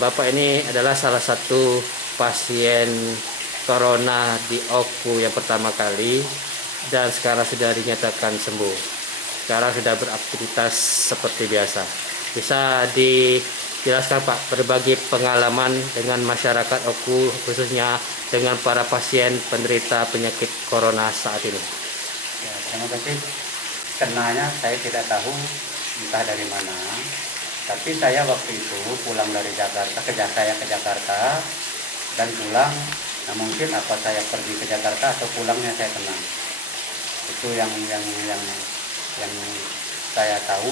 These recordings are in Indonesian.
Bapak ini adalah salah satu pasien corona di Oku yang pertama kali dan sekarang sudah dinyatakan sembuh. Sekarang sudah beraktivitas seperti biasa. Bisa dijelaskan Pak, berbagi pengalaman dengan masyarakat Oku khususnya dengan para pasien penderita penyakit corona saat ini. Ya, terima kasih. Kenanya saya tidak tahu entah dari mana. Tapi saya waktu itu pulang dari Jakarta, saya ke Jakarta dan pulang. Nah mungkin apa saya pergi ke Jakarta atau pulangnya saya kena. Itu yang saya tahu.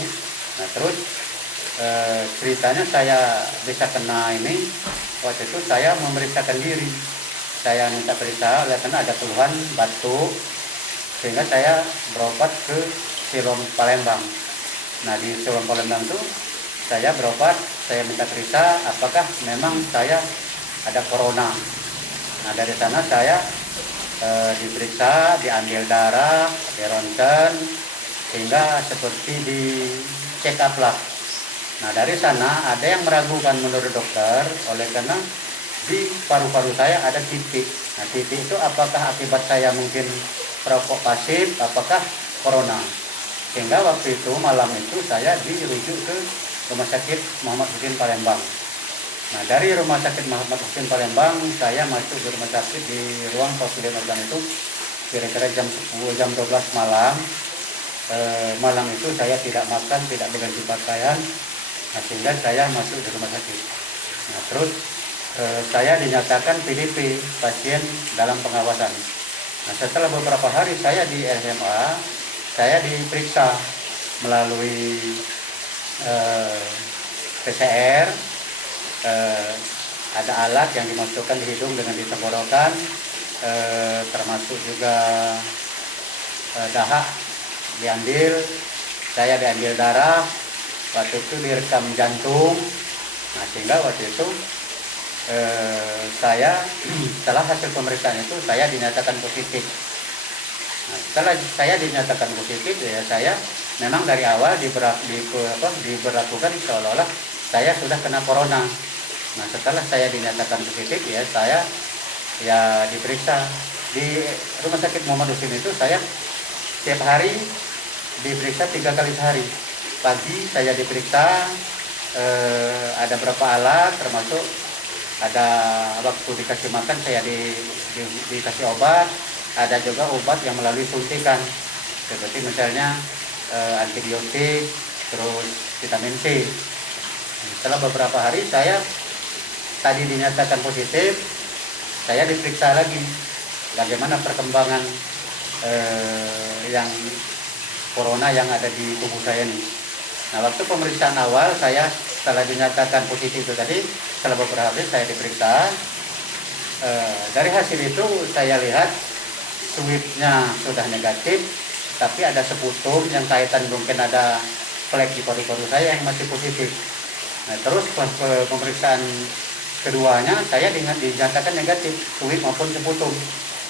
Nah terus ceritanya saya bisa kena ini waktu itu saya memeriksakan diri. Saya minta periksa karena ada keluhan batuk sehingga saya berobat ke Siloam Palembang. Nah di Siloam Palembang itu saya berobat, saya minta periksa apakah memang saya ada corona. Nah dari sana saya diperiksa, diambil darah, di ronsen, sehingga seperti di check up lah. Nah dari sana ada yang meragukan menurut dokter, oleh karena di paru-paru saya ada titik. Nah titik itu apakah akibat saya mungkin perokok pasif, apakah corona. Sehingga waktu itu malam itu saya dirujuk ke Rumah Sakit Muhammad Husin Palembang. Nah dari Rumah Sakit Muhammad Husin Palembang saya masuk ke rumah sakit di ruang pemulihan organ itu kira-kira jam 12 malam. Malam itu saya tidak makan, tidak berganti pakaian, nah, sehingga saya masuk di rumah sakit. Nah terus saya dinyatakan PDP, pasien dalam pengawasan. Nah setelah beberapa hari saya di SMA, saya diperiksa melalui PCR, ada alat yang dimasukkan di hidung dengan di tenggorokan, termasuk juga dahak diambil, saya diambil darah, waktu itu direkam jantung. Nah sehingga waktu itu saya setelah hasil pemeriksaan itu saya dinyatakan positif. Nah, setelah saya dinyatakan positif ya saya memang dari awal diberlakukan seolah-olah saya sudah kena corona. Nah setelah saya dinyatakan positif ya saya diperiksa di Rumah Sakit Muhammad Husin itu. Saya setiap hari diperiksa 3 kali sehari. Pagi saya diperiksa, ada berapa alat, termasuk ada waktu dikasih makan saya dikasih obat, ada juga obat yang melalui suntikan seperti misalnya antibiotik, terus vitamin C. Setelah beberapa hari saya tadi dinyatakan positif, saya diperiksa lagi bagaimana perkembangan yang corona yang ada di tubuh saya nih. Nah waktu pemeriksaan awal saya setelah dinyatakan positif itu tadi, setelah beberapa hari saya diperiksa, dari hasil itu saya lihat swabnya sudah negatif, tapi ada seputum yang kaitan mungkin ada flek di paru-paru saya yang masih positif. Nah terus pemeriksaan keduanya saya dinyatakan negatif, swab maupun seputum.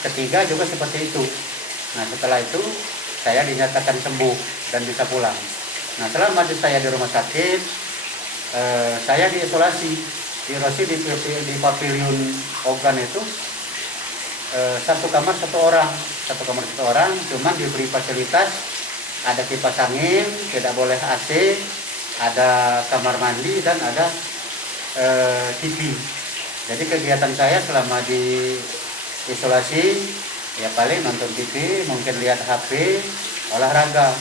Ketiga juga seperti itu. Nah setelah itu saya dinyatakan sembuh dan bisa pulang. Nah selama saya di rumah sakit, saya diisolasi di pavilion organ itu, satu kamar satu orang, cuman diberi fasilitas ada kipas angin, tidak boleh AC, ada kamar mandi dan ada TV. Jadi kegiatan saya selama di isolasi ya paling nonton TV, mungkin lihat HP, olahraga.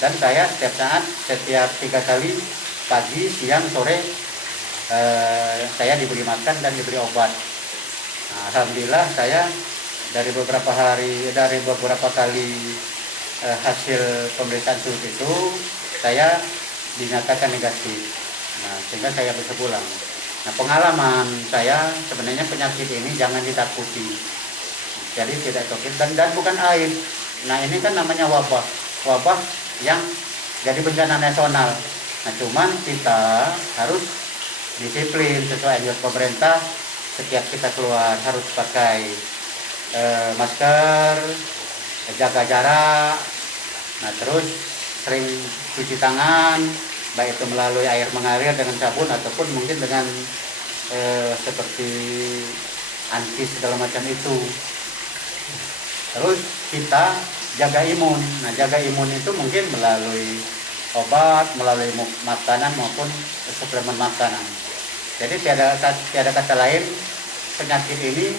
Dan saya setiap 3 kali pagi, siang, sore saya diberi makan dan diberi obat. Nah, alhamdulillah saya dari beberapa kali hasil pemeriksaan swab itu saya dinyatakan negatif. Nah, sehingga saya bisa pulang. Nah, pengalaman saya sebenarnya penyakit ini jangan ditakuti. Jadi tidak COVID dan bukan aib. Nah, ini kan namanya wabah yang jadi bencana nasional. Nah, cuman kita harus disiplin sesuai anjuran pemerintah. Setiap kita keluar harus pakai masker, jaga jarak. Nah terus sering cuci tangan, baik itu melalui air mengalir dengan sabun ataupun mungkin dengan seperti anti segala macam itu. Terus kita jaga imun. Nah, jaga imun itu mungkin melalui obat, melalui makanan maupun suplemen makanan. Jadi tiada kata lain, penyakit ini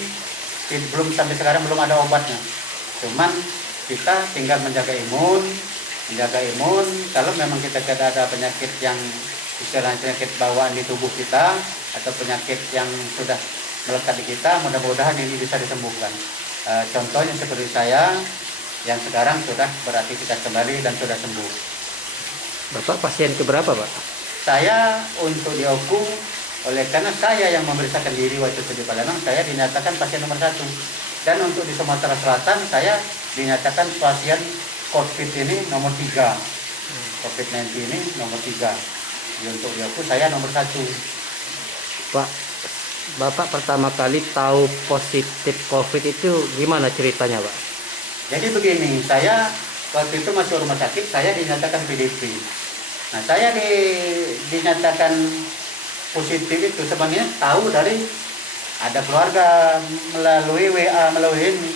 belum sampai sekarang belum ada obatnya. Cuman kita tinggal menjaga imun. Kalau memang kita tidak ada penyakit yang istilahnya penyakit bawaan di tubuh kita atau penyakit yang sudah melekat di kita, mudah-mudahan ini bisa disembuhkan. Contohnya seperti saya yang sekarang sudah beraktivitas kembali dan sudah sembuh. Bapak pasien keberapa, Pak? Saya untuk di Oku, oleh karena saya yang memeriksakan diri waktu itu di Palembang, saya dinyatakan pasien nomor 1. Dan untuk di Sumatera Selatan, saya dinyatakan pasien COVID ini nomor 3. COVID-19 ini nomor 3. Untuk di Oku, saya nomor 1. Pak, Bapak pertama kali tahu positif COVID itu gimana ceritanya, Pak? Jadi begini, saya waktu itu masuk rumah sakit, saya dinyatakan PDP. Nah, saya dinyatakan positif itu sebenarnya tahu dari ada keluarga melalui WA, melalui ini.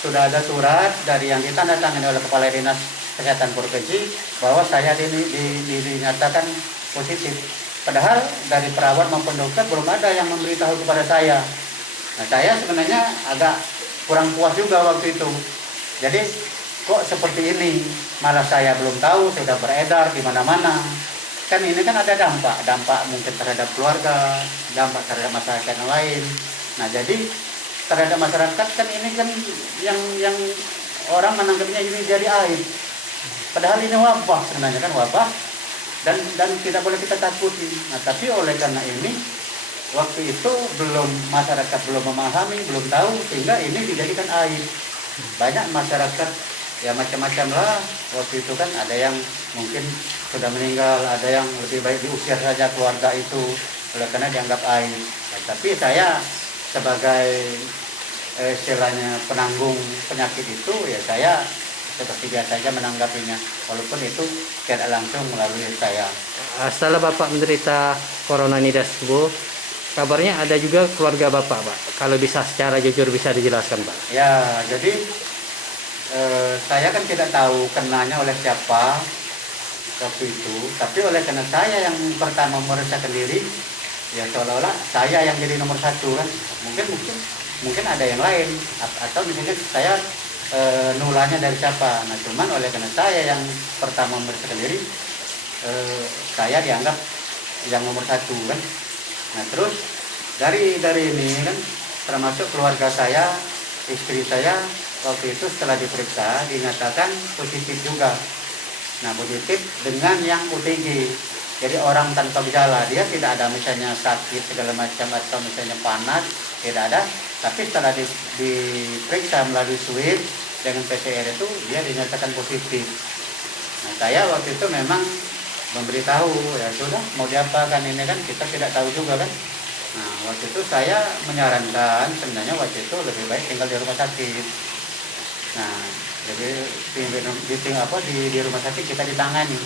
Sudah ada surat dari yang ditandatangani oleh Kepala Dinas Kesehatan Provinsi bahwa saya dinyatakan positif. Padahal dari perawat maupun dokter belum ada yang memberitahu kepada saya. Nah, saya sebenarnya agak kurang puas juga waktu itu. Jadi kok seperti ini, malah saya belum tahu, sudah beredar di mana-mana. Kan ini kan ada dampak mungkin terhadap keluarga, dampak terhadap masyarakat yang lain. Nah, jadi terhadap masyarakat kan ini kan yang orang menanggapnya ini jadi aib. Padahal ini wabah sebenarnya kan wabah. Dan tidak boleh kita takuti. Nah, tapi oleh karena ini waktu itu masyarakat belum memahami, belum tahu, sehingga ini dijadikan aib. Banyak masyarakat ya macam-macam lah. Waktu itu kan ada yang mungkin sudah meninggal, ada yang lebih baik diusir saja keluarga itu oleh karena dianggap aib. Nah, tapi saya sebagai istilahnya penanggung penyakit itu, ya saya seperti biasa saja menanggapinya, walaupun itu tidak langsung melalui saya. Setelah Bapak menderita corona ini sudah sembuh, kabarnya ada juga keluarga Bapak, Pak. Kalau bisa secara jujur bisa dijelaskan, Pak. Ya, jadi saya kan tidak tahu kenanya oleh siapa waktu itu, tapi oleh karena saya yang pertama memeriksakan diri, ya seolah-olah saya yang jadi nomor 1 kan. Mungkin ada yang lain, atau misalnya saya nulanya dari siapa. Nah, cuman oleh karena saya yang pertama memeriksakan diri, saya dianggap yang nomor 1 kan. Nah, terus dari ini kan termasuk keluarga saya, istri saya waktu itu setelah diperiksa dinyatakan positif juga. Nah, positif dengan yang OTG. Jadi orang tanpa gejala, dia tidak ada misalnya sakit segala macam atau misalnya panas, tidak ada. Tapi setelah diperiksa melalui swab dengan PCR itu dia dinyatakan positif. Nah, saya waktu itu memang memberitahu, ya sudah mau diapakan ini kan kita tidak tahu juga kan. Nah, waktu itu saya menyarankan sebenarnya waktu itu lebih baik tinggal di rumah sakit. Nah, jadi di rumah sakit kita ditangani.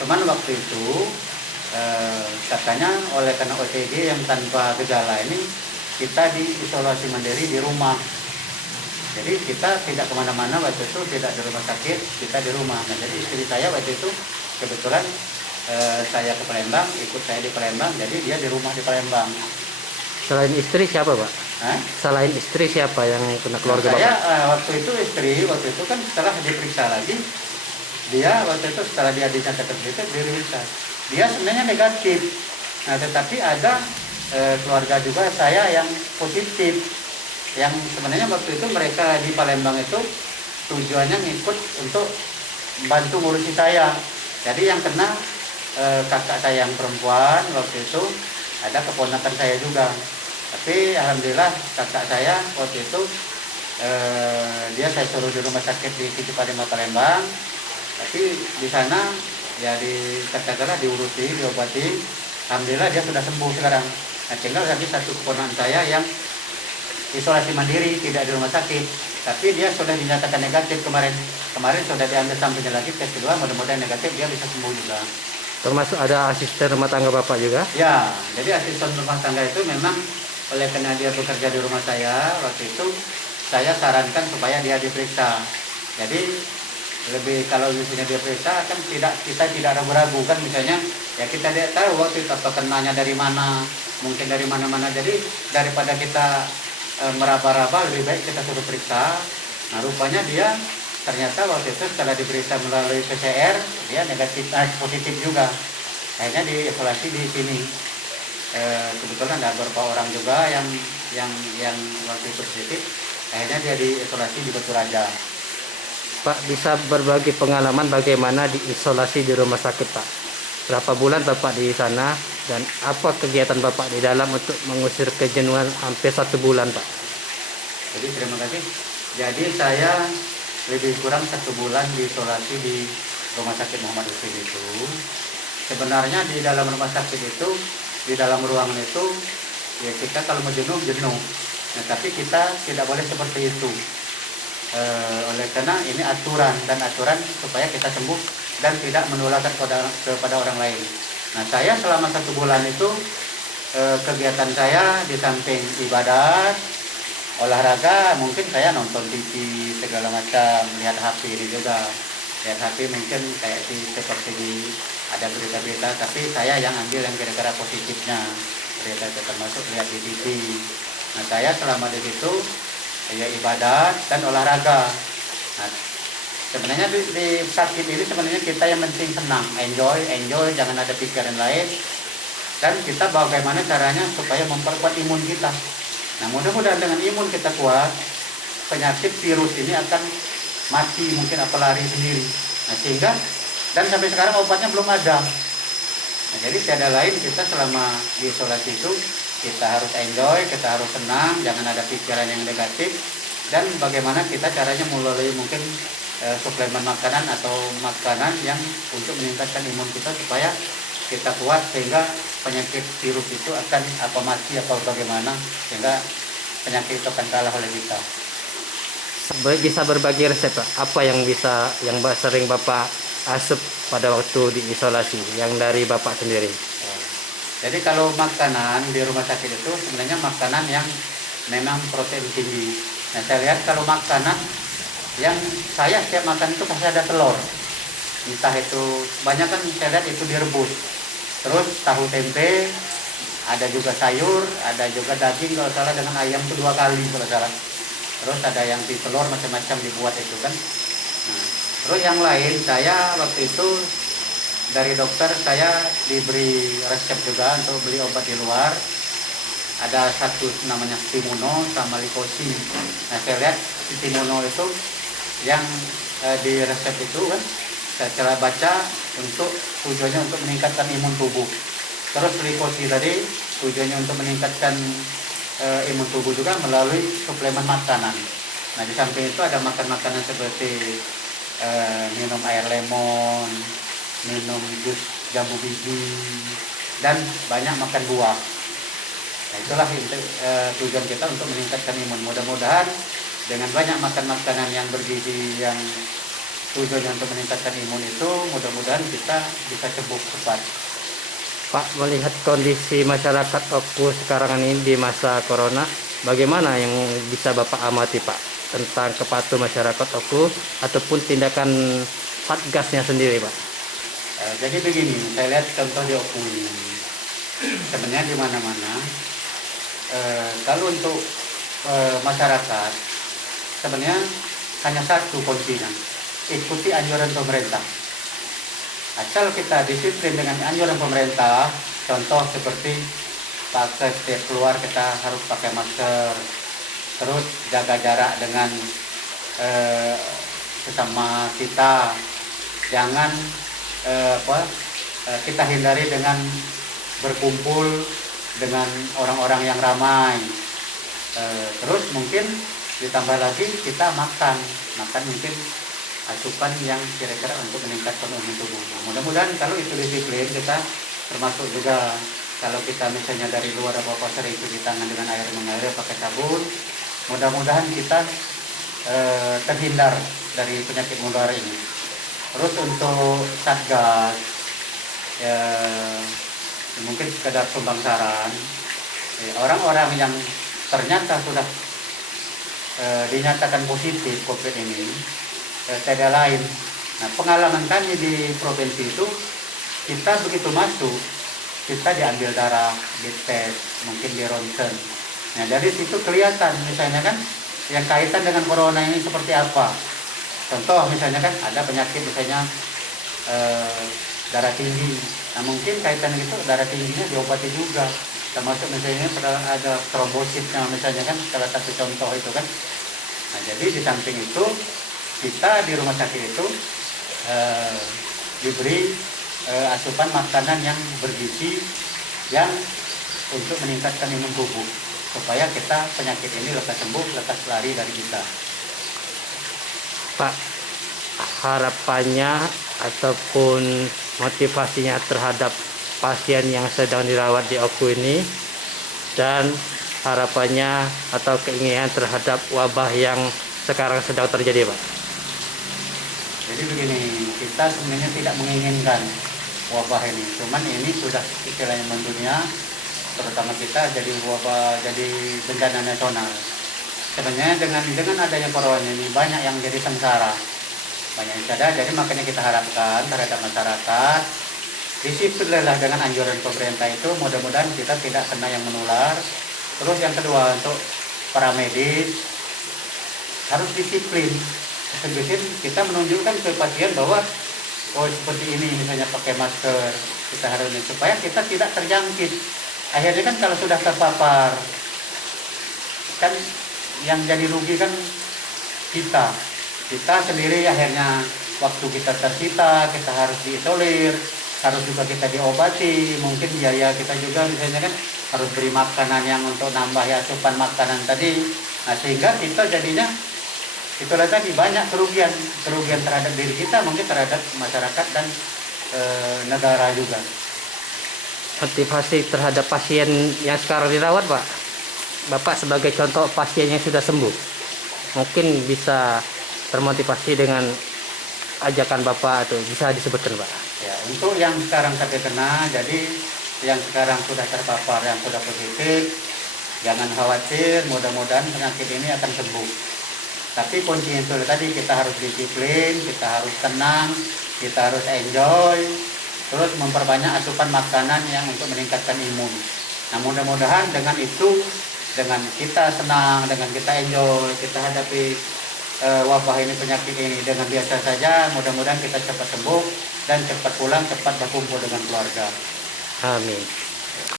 Cuman waktu itu katanya oleh karena OTG yang tanpa gejala ini kita diisolasi mandiri di rumah. Jadi kita tidak kemana-mana waktu itu, tidak di rumah sakit, kita di rumah. Nah, jadi istri saya waktu itu kebetulan saya ke Palembang, ikut saya di Palembang, jadi dia di rumah di Palembang. Selain istri siapa, Pak? Selain istri siapa yang kena keluarga saya, Bapak? waktu itu kan setelah diperiksa lagi, dia waktu itu setelah dia dinyatakan positif, diperiksa. Dia sebenarnya negatif. Nah, tetapi ada keluarga juga saya yang positif, yang sebenarnya waktu itu mereka di Palembang itu tujuannya ngikut untuk bantu ngurusi saya. Jadi yang kena kakak saya yang perempuan waktu itu, ada keponakan saya juga. Tapi alhamdulillah kakak saya waktu itu dia saya suruh di rumah sakit di Cipadema Palembang. Tapi di sana ya katakanlah diurusi, diobati. Alhamdulillah dia sudah sembuh sekarang. Nah, tinggal lagi satu keponakan saya yang isolasi mandiri, tidak di rumah sakit, tapi dia sudah dinyatakan negatif kemarin sudah diambil sampelnya lagi tes kedua, mudah-mudahan negatif, dia bisa sembuh juga. Termasuk ada asisten rumah tangga Bapak juga? Ya, jadi asisten rumah tangga itu memang oleh karena dia bekerja di rumah saya, waktu itu saya sarankan supaya dia diperiksa. Jadi lebih kalau misalnya dia periksa kan kita tidak ragu-ragu kan, misalnya ya kita tidak tahu waktu itu apa kenanya dari mana, mungkin dari mana-mana. Jadi daripada kita meraba-raba, lebih baik kita suruh periksa. Nah rupanya dia ternyata waktu itu setelah diperiksa melalui PCR dia negatif, positif juga. Akhirnya diisolasi di sini. Kebetulan ada beberapa orang juga yang waktu itu positif. Akhirnya dia diisolasi di Batu Raja. Pak, bisa berbagi pengalaman bagaimana diisolasi di rumah sakit, Pak? Berapa bulan Bapak di sana dan apa kegiatan Bapak di dalam untuk mengusir kejenuhan hampir 1 bulan, Pak? Jadi terima kasih. Jadi saya lebih kurang 1 bulan diisolasi di Rumah Sakit Muhammad Hussein itu. Sebenarnya di dalam rumah sakit itu, di dalam ruangan itu, ya kita kalau mau jenuh, jenuh. Nah, tapi kita tidak boleh seperti itu. Oleh karena ini aturan supaya kita sembuh dan tidak menularkan kepada orang lain. Nah, saya selama 1 bulan itu kegiatan saya di samping ibadat, olahraga, mungkin saya nonton TV segala macam, lihat HP ini juga, lihat HP mungkin kayak seperti ada berita-berita, tapi saya yang ambil yang kira-kira positifnya, berita termasuk lihat di TV. Nah, saya selama di situ ya ibadat dan olahraga. Nah, sebenarnya di sakit ini sebenarnya kita yang penting senang, enjoy, jangan ada pikiran lain. Dan kita bagaimana caranya supaya memperkuat imun kita. Nah, mudah-mudahan dengan imun kita kuat, penyakit virus ini akan mati mungkin apa lari sendiri. Nah, sehingga dan sampai sekarang obatnya belum ada. Nah, jadi tiada lain kita selama di isolasi itu kita harus enjoy, kita harus senang, jangan ada pikiran yang negatif. Dan bagaimana kita caranya melalui mungkin suplemen makanan atau makanan yang untuk meningkatkan imun kita supaya kita kuat, sehingga penyakit virus itu akan apa mati atau bagaimana, sehingga penyakit itu akan kalah oleh kita. Bisa berbagi resep, Pak? Apa yang sering Bapak asup pada waktu diisolasi yang dari Bapak sendiri? Jadi kalau makanan di rumah sakit itu sebenarnya makanan yang memang protein tinggi. Nah, saya lihat kalau makanan yang saya setiap makan itu pasti ada telur. Entah itu banyak kan saya lihat itu direbus. Terus tahu tempe, ada juga sayur, ada juga daging kalau salah, dengan ayam itu 2 kali kalau salah. Terus ada yang di telur macam-macam dibuat itu kan. Nah, terus yang lain saya waktu itu dari dokter saya diberi resep juga untuk beli obat di luar. Ada satu namanya Stimuno sama Likosin. Nah, saya lihat Stimuno itu yang di resep itu kan saya telah baca untuk tujuannya untuk meningkatkan imun tubuh. Terus Likosin tadi tujuannya untuk meningkatkan imun tubuh juga melalui suplemen makanan. Nah, di samping itu ada makan makanan seperti minum air lemon, minum jus jambu biji, dan banyak makan buah. Nah, itulah tujuan kita untuk meningkatkan imun. Mudah-mudahan dengan banyak makan makanan yang bergizi yang tujuannya untuk meningkatkan imun itu, mudah-mudahan kita bisa sembuh cepat. Pak, melihat kondisi masyarakat Oku sekarang ini di masa corona, bagaimana yang bisa Bapak amati, Pak, tentang kepatuhan masyarakat Oku ataupun tindakan Satgasnya sendiri, Pak? Jadi begini, saya lihat contoh di Oku ini. Sebenarnya di mana-mana, kalau untuk masyarakat, sebenarnya hanya satu kuncinya, ikuti anjuran pemerintah. Asal kita disiplin dengan anjuran pemerintah, contoh seperti pakai setiap keluar kita harus pakai masker, terus jaga jarak dengan sesama kita, jangan kita hindari dengan berkumpul dengan orang-orang yang ramai. Terus mungkin ditambah lagi kita makan mungkin asupan yang kira-kira untuk meningkatkan imun tubuh. Nah, mudah-mudahan kalau itu disiplin, kita termasuk juga kalau kita misalnya dari luar apa-apa sering cuci tangan dengan air mengalir pakai sabun, mudah-mudahan kita terhindar dari penyakit menular ini. Terus untuk Satgas, ya, mungkin sekedar sumbang saran, orang-orang yang ternyata sudah dinyatakan positif COVID ini, tidak lain. Nah, pengalaman kami di provinsi itu, kita begitu masuk, kita diambil darah, dites, mungkin di ronsen. Nah, dari situ kelihatan misalnya kan, yang kaitan dengan corona ini seperti apa. Contoh misalnya kan, ada penyakit misalnya darah tinggi. Nah, mungkin kaitan itu darah tingginya diobati juga. Termasuk misalnya ada trombositnya misalnya kan, salah satu contoh itu kan. Nah, jadi di samping itu kita di rumah sakit itu diberi asupan makanan yang bergizi yang untuk meningkatkan imun tubuh supaya kita penyakit ini lekas sembuh, lekas lari dari kita. Pak, harapannya ataupun motivasinya terhadap pasien yang sedang dirawat di Oku ini, dan harapannya atau keinginan terhadap wabah yang sekarang sedang terjadi, Pak. Jadi begini, kita sebenarnya tidak menginginkan wabah ini, cuman ini sudah istilahnya mendunia, terutama kita jadi wabah, jadi bencana nasional. Sebenarnya dengan adanya corona ini banyak yang jadi sengsara, banyak yang sadar. Jadi makanya kita harapkan terhadap masyarakat disiplinlah dengan anjuran pemerintah itu, mudah-mudahan kita tidak kena yang menular. Terus yang kedua, untuk para medis harus disiplin. Kita menunjukkan ke pasien bahwa oh seperti ini misalnya pakai masker, kita harus supaya kita tidak terjangkit. Akhirnya kan kalau sudah terpapar kan yang jadi rugi kan kita sendiri. Akhirnya waktu kita tersita, kita harus diisolir, harus juga kita diobati, mungkin biaya kita juga misalnya kan harus beri makanan yang untuk nambah ya asupan makanan tadi. Nah, sehingga kita jadinya itulah tadi banyak kerugian terhadap diri kita, mungkin terhadap masyarakat dan negara juga. Motivasi terhadap pasien yang sekarang dirawat, Pak. Bapak sebagai contoh pasien yang sudah sembuh, mungkin bisa termotivasi dengan ajakan Bapak atau bisa disebutkan, Pak. Ya, untuk yang sekarang terkena, jadi yang sekarang sudah terpapar, yang sudah positif, jangan khawatir, mudah-mudahan penyakit ini akan sembuh. Tapi kuncinya itu tadi, kita harus disiplin, kita harus tenang, kita harus enjoy, terus memperbanyak asupan makanan yang untuk meningkatkan imun. Nah, mudah-mudahan dengan itu, dengan kita senang, dengan kita enjoy, kita hadapi wabah ini, penyakit ini dengan biasa saja, mudah-mudahan kita cepat sembuh dan cepat pulang, cepat berkumpul dengan keluarga. Amin.